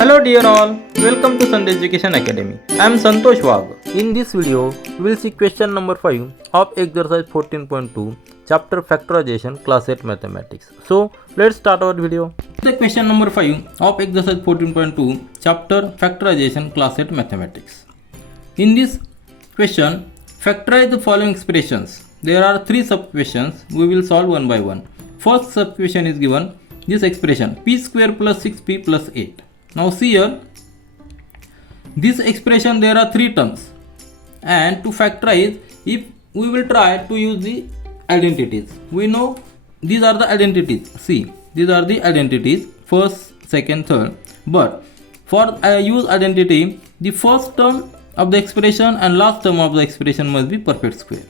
Hello dear all, welcome to Sandhya Education Academy. I am Santosh Wag. In this video, we will see question number 5 of exercise 14.2, chapter Factorization, class 8 mathematics. So, let's start our video. The question number 5 of exercise 14.2, chapter Factorization, class 8 mathematics. In this question, factorize the following expressions. There are 3 sub-questions. We will solve one by one. First sub-question is given this expression p square plus 6p plus 8. Now see here, this expression there are 3 terms, and to factorize, if we will try to use the identities, we know these are the identities. See, these are the identities, first, second, third. But for use identity, the first term of the expression and last term of the expression must be perfect square.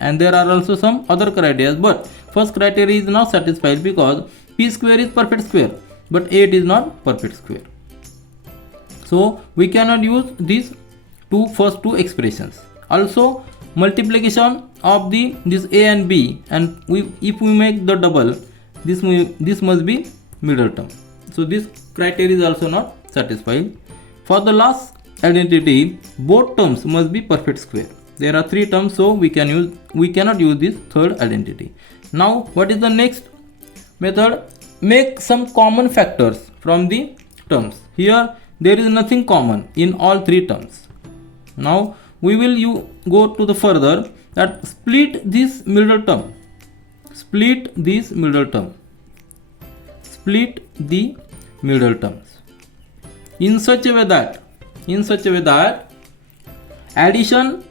And there are also some other criteria, but first criteria is not satisfied because p square is perfect square, but 8 is not perfect square. So we cannot use these first two expressions. Also, multiplication of this a and b, and if we make the double, this must be middle term. So this criteria is also not satisfied. For the last identity, both terms must be perfect square. There are 3 terms, so we cannot use this third identity. Now, what is the next method? Make some common factors from the terms. Here there is nothing common in all 3 terms. Now we will go to the further that split this middle term. Split these middle term. Split the middle terms in such a way that addition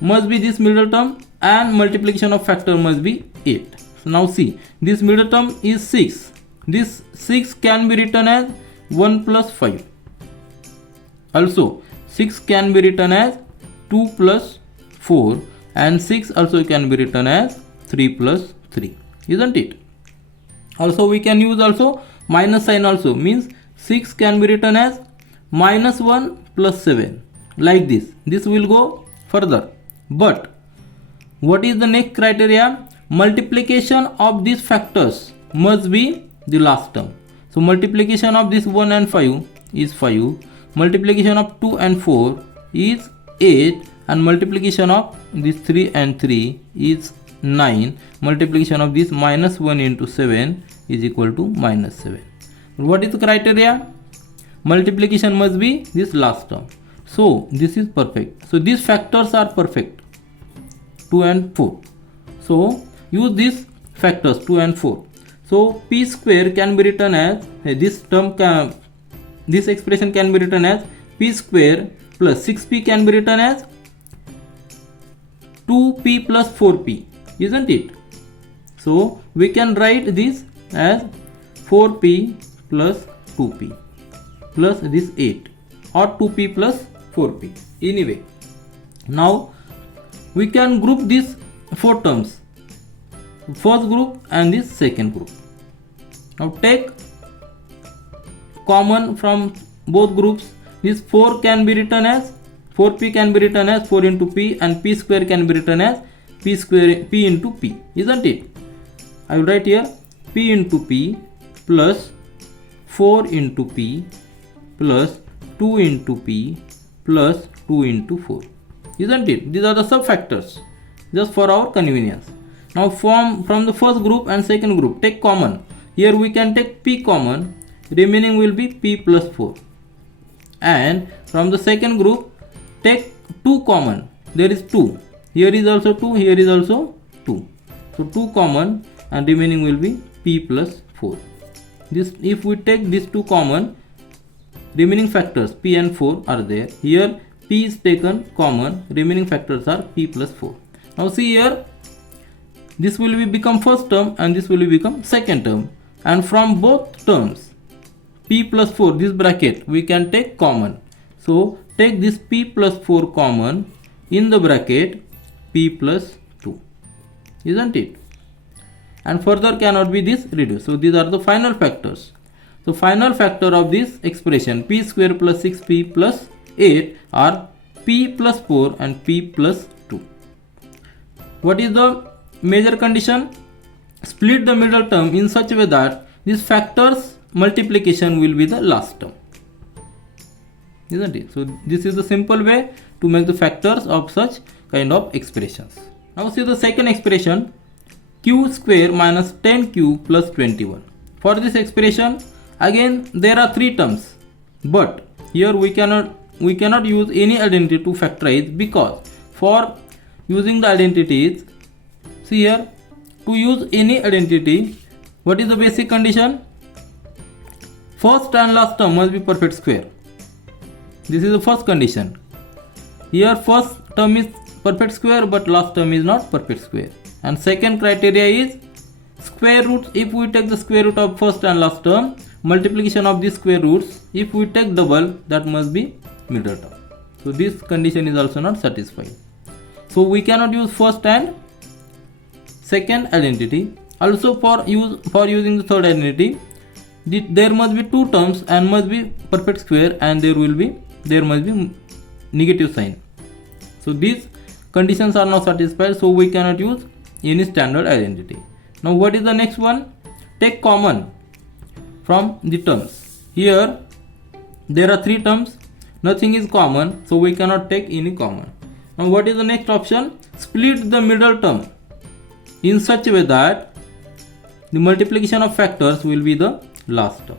must be this middle term and multiplication of factor must be 8. So now see, this middle term is 6. This 6 can be written as 1 plus 5. Also, 6 can be written as 2 plus 4, and 6 also can be written as 3 plus 3. Isn't it? Also, we can use also minus sign also, means 6 can be written as minus 1 plus 7. Like this. This will go further. But what is the next criteria? Multiplication of these factors must be the last term. So multiplication of this 1 and 5 is 5. Multiplication of 2 and 4 is 8. And multiplication of this 3 and 3 is 9. Multiplication of this minus 1 into 7 is equal to minus 7. What is the criteria? Multiplication must be this last term. So this is perfect. So these factors are perfect. 2 and 4. So use these factors 2 and 4. So p square can be written as this expression can be written as p square plus 6p can be written as 2p plus 4p, isn't it? So we can write this as 4p plus 2p plus this 8, or 2p plus 4p. Anyway, now we can group these 4 terms, first group and this second group. Now take common from both groups. This 4 can be written as 4p can be written as 4 into p, and p square can be written as p into p, isn't it? I will write here p into p plus 4 into p plus 2 into p plus 2 into 4, isn't it? These are the sub factors just for our convenience. Now from the first group and second group, take common. Here we can take p common, remaining will be p plus 4. And from the second group, take 2 common. There is 2. Here is also 2, here is also 2. So 2 common and remaining will be p plus 4. This, if we take these 2 common, remaining factors p and 4 are there. Here p is taken common, remaining factors are p plus 4. Now see here, this will become first term and this will become second term, and from both terms p plus 4, this bracket we can take common. So take this p plus 4 common in the bracket p plus 2, isn't it? And further cannot be this reduced. So these are the final factors. So final factor of this expression p square plus 6p plus 8 are p plus 4 and p plus 2. What is the major condition? Split the middle term in such a way that these factors multiplication will be the last term, isn't it? So this is the simple way to make the factors of such kind of expressions. Now see the second expression, q square minus 10q plus 21. For this expression again there are three terms, but here we cannot use any identity to factorize, because for using the identities, see here, to use any identity, what is the basic condition? First and last term must be perfect square. This is the first condition. Here first term is perfect square but last term is not perfect square. And second criteria is square roots. If we take the square root of first and last term, multiplication of these square roots, if we take double, that must be middle term. So this condition is also not satisfied. So we cannot use first and second identity. Also for using the third identity, there must be two terms and must be perfect square, and there must be negative sign. So these conditions are not satisfied, so we cannot use any standard identity. Now what is the next one? Take common from the terms. Here there are three terms, nothing is common, so we cannot take any common. Now what is the next option? Split the middle term in such a way that the multiplication of factors will be the last term.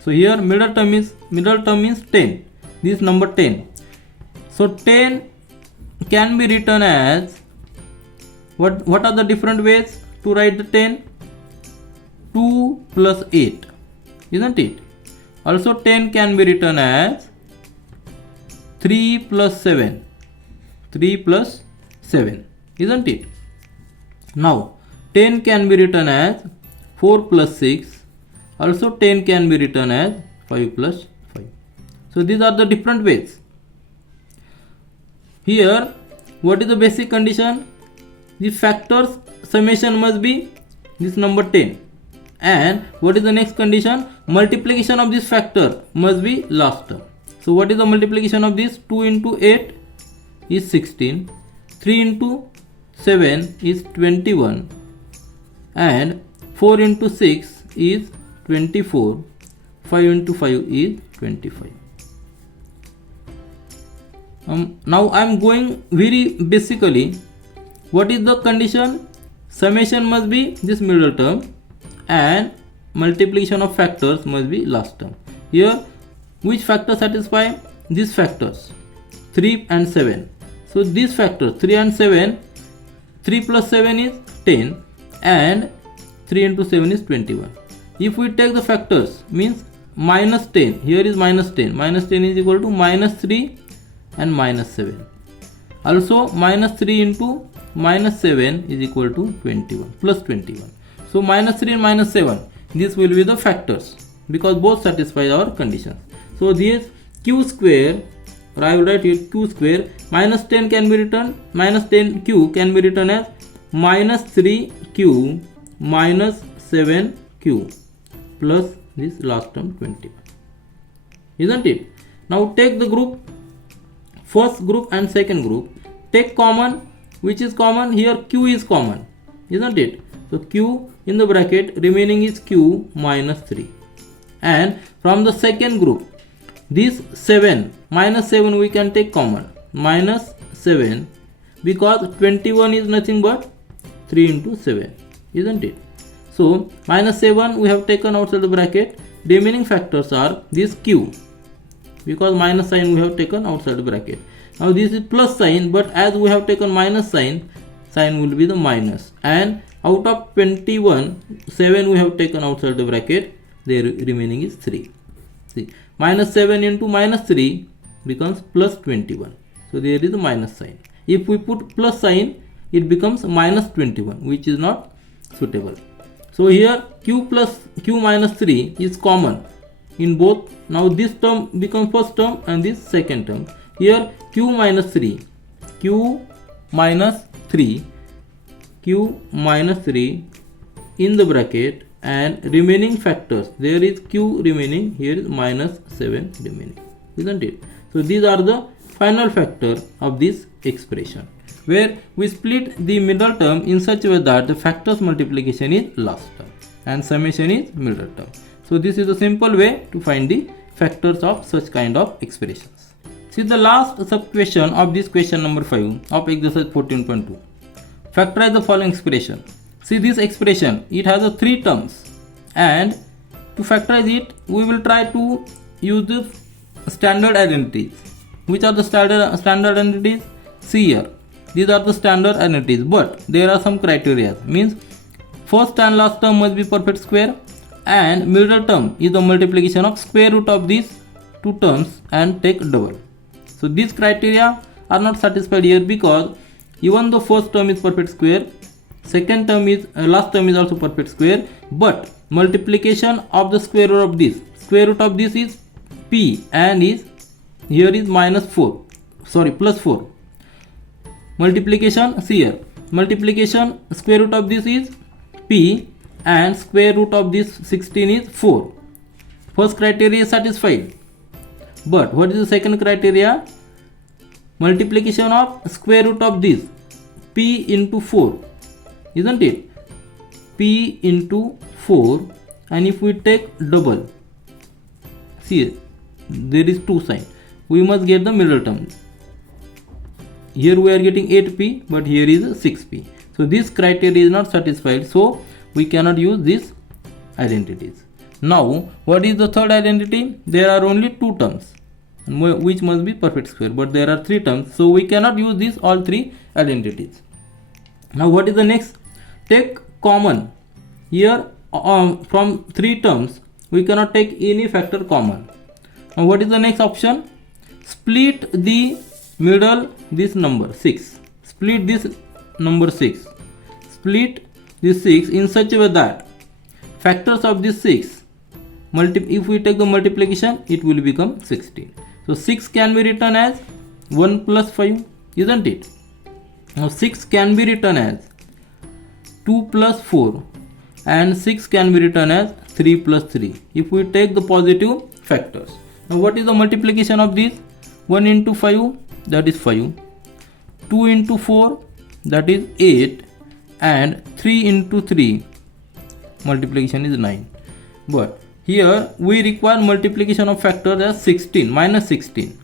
So here middle term is 10. This number 10. So 10 can be written as what are the different ways to write the 10? 2 plus 8, isn't it? Also 10 can be written as 3 plus 7, isn't it? Now 10 can be written as 4 plus 6. Also 10 can be written as 5 plus 5. So these are the different ways. Here what is the basic condition? The factors summation must be this number 10. And what is the next condition? Multiplication of this factor must be last term. So what is the multiplication of this? 2 into 8 is 16. 3 into 7 is 21. And 4 into 6 is 24. 5 into 5 is 25. Now I am going very basically. What is the condition? Summation must be this middle term and multiplication of factors must be last term. Here which factor satisfy? These factors 3 and 7. So these factors 3 and 7, 3 plus 7 is 10 and 3 into 7 is 21. If we take the factors, means minus 10, here is minus 10. Minus 10 is equal to minus 3 and minus 7. Also minus 3 into minus 7 is equal to 21 plus 21. So minus 3 and minus 7, this will be the factors because both satisfy our conditions. So this q square, or I will write here q square, minus 10 can be written, minus 10q can be written as minus 3q minus 7q plus this last term 21, isn't it? Now take the group, first group and second group, take common. Which is common? Here q is common, isn't it? So q in the bracket, remaining is q minus 3. And from the second group, this 7, minus 7 we can take common, minus 7, because 21 is nothing but 3 into 7, isn't it? So minus 7 we have taken outside the bracket. Remaining factors are this q, because minus sign we have taken outside the bracket. Now this is plus sign, but as we have taken minus sign will be the minus. And out of 21, 7 we have taken outside the bracket, the remaining is 3. See, minus 7 into minus 3 becomes plus 21. So there is a minus sign. If we put plus sign, it becomes minus 21, which is not suitable. So here q minus 3 is common in both. Now this term becomes first term and this second term. Here q minus 3 in the bracket, and remaining factors, there is q remaining, here is minus 7 remaining, isn't it? So these are the final factor of this expression, where we split the middle term in such a way that the factors multiplication is last term and summation is middle term. So this is a simple way to find the factors of such kind of expressions. See the last sub question of this question number 5 of exercise 14.2. Factorize the following expression. See this expression, it has a 3 terms, and to factorize it we will try to use the standard identities. Which are the standard identities? See here, these are the standard identities, but there are some criteria. Means first and last term must be perfect square, and middle term is the multiplication of square root of these 2 terms and take double. So these criteria are not satisfied here, because even though first term is perfect square, second term is last term is also perfect square, but multiplication of the square root of this is p, and is here is plus 4. Multiplication, see here, multiplication square root of this is p, and square root of this 16 is 4. First criteria is satisfied, but what is the second criteria? Multiplication of square root of this p into 4, isn't it? P into 4, and if we take double, see there is 2 sign, we must get the middle term. Here we are getting 8p, but here is 6p. So this criteria is not satisfied, so we cannot use these identities. Now what is the third identity? There are only 2 terms which must be perfect square, but there are 3 terms, so we cannot use these all 3 identities. Now what is the next? Take common. Here from 3 terms we cannot take any factor common. Now what is the next option? Split the middle this number 6. Split this number 6. Split this 6 in such a way that factors of this 6, if we take the multiplication, it will become 16. So 6 can be written as 1 plus 5, isn't it? Now 6 can be written as 2 plus 4, and 6 can be written as 3 plus 3 if we take the positive factors. Now what is the multiplication of this? 1 into 5, that is 5, 2 into 4, that is 8, and 3 into 3, multiplication is 9. But here we require multiplication of factors as 16, minus 16.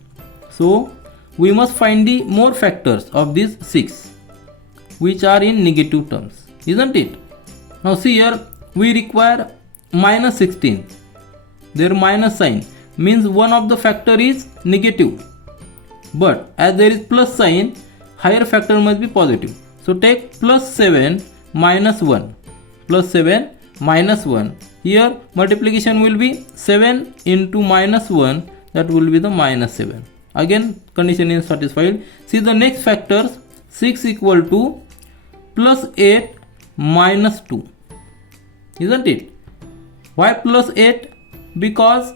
So we must find the more factors of this 6 which are in negative terms, isn't it? Now see here, we require minus 16. Their minus sign means one of the factor is negative, but as there is plus sign, higher factor must be positive. So take plus 7 minus 1, plus 7 minus 1. Here multiplication will be 7 into minus 1, that will be the minus 7. Again condition is satisfied. See the next factors, 6 equal to plus 8 minus 2, isn't it? Why plus 8? Because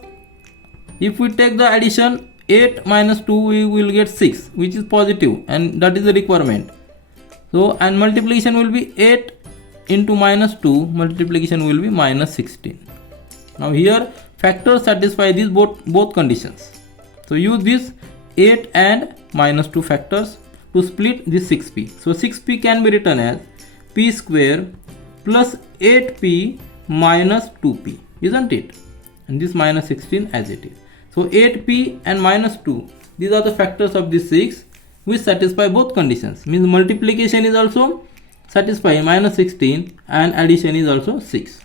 if we take the addition 8 minus 2, we will get 6, which is positive, and that is the requirement. So and multiplication will be 8 into minus 2, multiplication will be minus 16. Now here factors satisfy these both conditions. So use this 8 and minus 2 factors to split this 6p. So 6p can be written as p square plus 8p minus 2p, isn't it? And this minus 16 as it is. So 8p and minus 2, these are the factors of this 6 which satisfy both conditions. Means multiplication is also satisfy minus 16 and addition is also 6.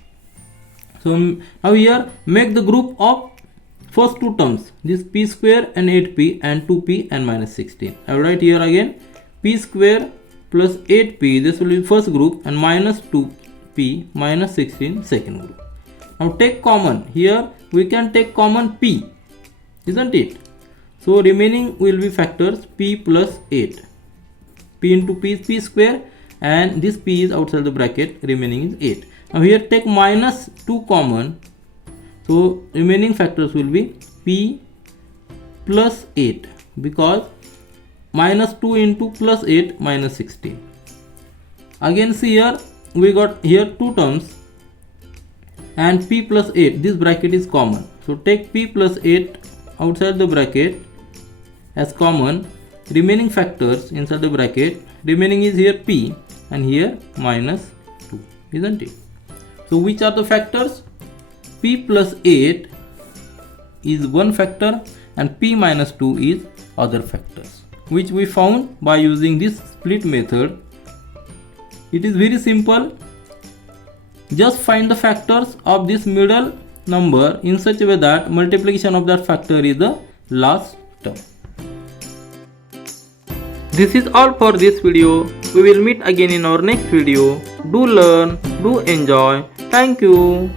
So now here make the group of first 2 terms, this p square and 8p and 2p and minus 16. I will write here again p square plus 8p, this will be first group, and minus 2p minus 16 second group. Now take common. Here we can take common p, isn't it? So remaining will be factors p plus 8. P into p is p square, and this p is outside the bracket, remaining is 8. Now here take minus 2 common, so remaining factors will be p plus 8, because minus 2 into plus 8 minus 16. Again see here, we got here 2 terms and p plus 8, this bracket is common. So take p plus 8 outside the bracket as common, remaining factors inside the bracket, remaining is here p and here minus 2, isn't it? So which are the factors? p plus 8 is one factor and p minus 2 is other factors, which we found by using this split method. It is very simple. Just find the factors of this middle number in such a way that multiplication of that factor is the last term. This is all for this video. We will meet again in our next video. Do learn, do enjoy. Thank you.